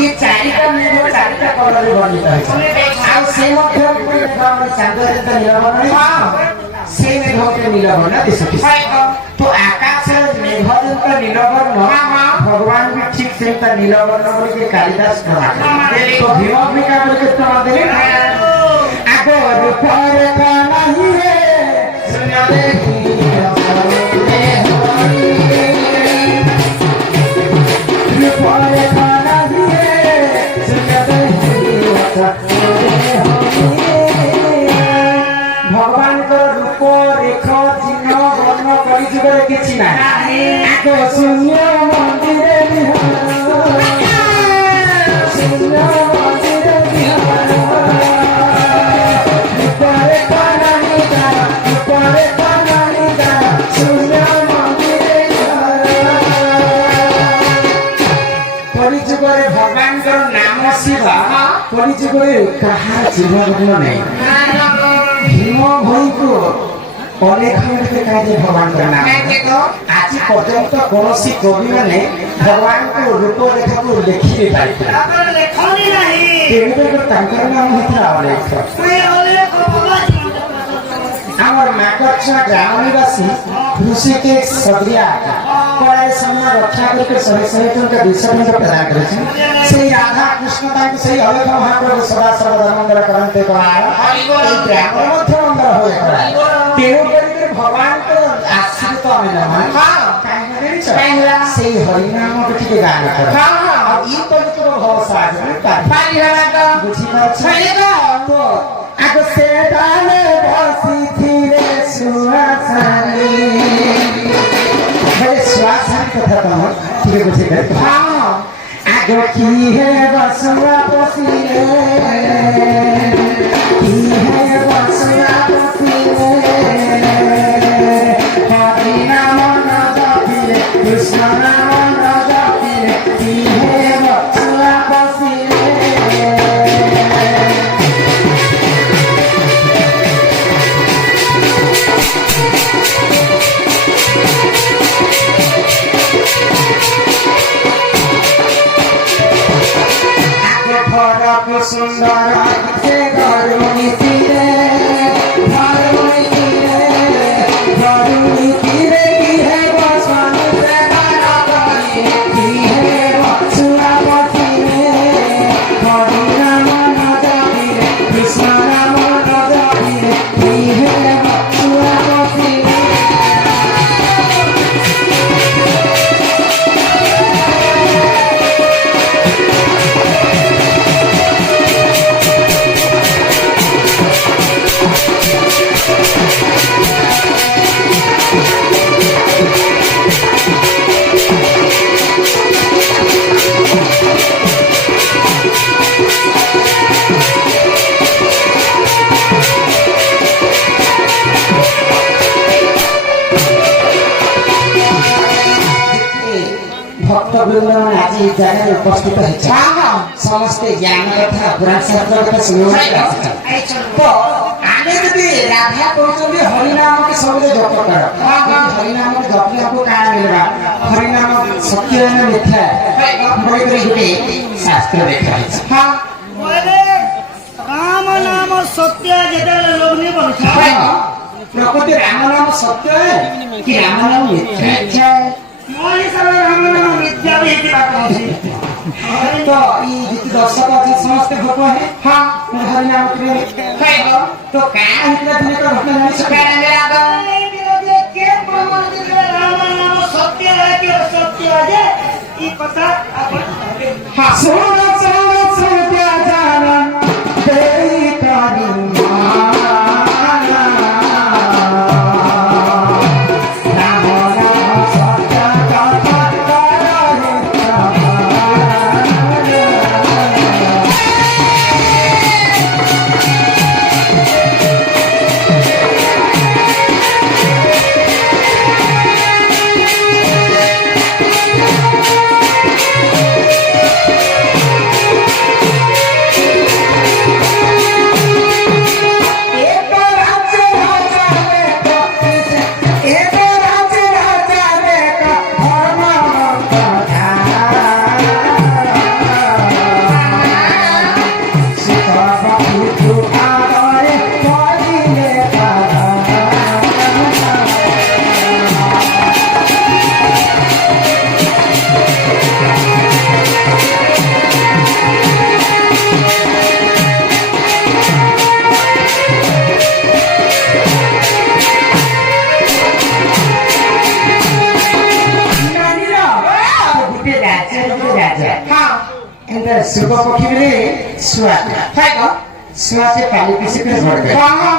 ये चारिटा मेघ चारिटा कलर वर्णित है से मेघ के नीलवर्ण दिशति तो आकाश मेघ नीलवर्ण भगवान भी ठीक से नीलवर्ण के कालिदास प्रमाण तो भीमभूमिका के प्रमाण दे आगो रूपर का नहीं रे सुन देखी भगवान को रूप रेख चिन्ह वर्ण परिचय किछि ना आको शून्य मंदिरे शून्य मंदिरे रूपरे कानानिदा रूपरे कानानिदा शून्य मंदिरे परिचय भगवान को नाम शिवा परिचय कहा जीवन नहीं भीम भाई को अनेक भगवान का नाम आज पर्यंत कौन कवि मैंने भगवान को रूप रेखा को लिखी नाम होता आमर माकच्छा ग्राम निवासी ऋषिकेश सदरिया पढ़ाई समय रक्षा करके 100 टंका 200 टंका प्रदान करेছে সেই রাধা কৃষ্ণ তাকে সেই অলেখ মহাপ্রভু সদা সর্বদা মঙ্গল করতে করায় এই গ্রামের মধ্যে মঙ্গল হয়ে করায় তেও করে ভগবান তো আশ্রিত আমি না কাহিনী সেই হরিনামকে ঠিক গান করে আর এই পবিত্র ভাষা পারি হলা তো বুঝি পাচ্ছি তো আগে সে ডালে বসি ধীরে সুহাসানি स्वास्थ्य कथा कम ठीक है बुझे गए हां आगे की है बसुआ पसीने की है बसुआ पसीने हरि नाम न जपिले कृष्ण नाम न जपिले की है बसुआ पसीने सुंदर से गरुणी तीरे गरुणी तीरे की है बसवन से बराबरी की है बसुआ पसीने हरि नाम न जपिले कृष्ण नाम न जपिले की है बसुआ पसीने भक्तवृंद आज जगह उपस्थित है समस्त ज्ञान कथा पुराण शास्त्र कथा सुनवा तो आगे यदि राधा कहते हरिनाम के सब जप कर हरिनाम के जप आपको क्या मिलेगा हरिनाम सत्य है ना मिथ्या है गोटे शास्त्र देखा है हां बोले राम नाम सत्य जेते लोग नहीं बोलता प्रकृति राम नाम सत्य है कि राम नाम मिथ्या है मोनी सब राम नाम मिथ्या भी की बात होती तो ये जितने दर्शक अच्छे समस्त भक्त है हाँ हरि नाम के है तो क्या इतना दिन का घटना नहीं सकता है मेरा तो के प्रमाण के राम नाम सत्य है कि असत्य है ये पता हाँ सुनो सुनो सत्य जाना तेरी करुणा ରାଜା ହଁ ଏନ୍ତା ଶୁଭ ପକ୍ଷୀ ବେଳେ ଶୁଆଟେ ଖାଇବ ଶୁଆଟେ ପାଲି ପିସି କରି ଭଡ ହଁ ହଁ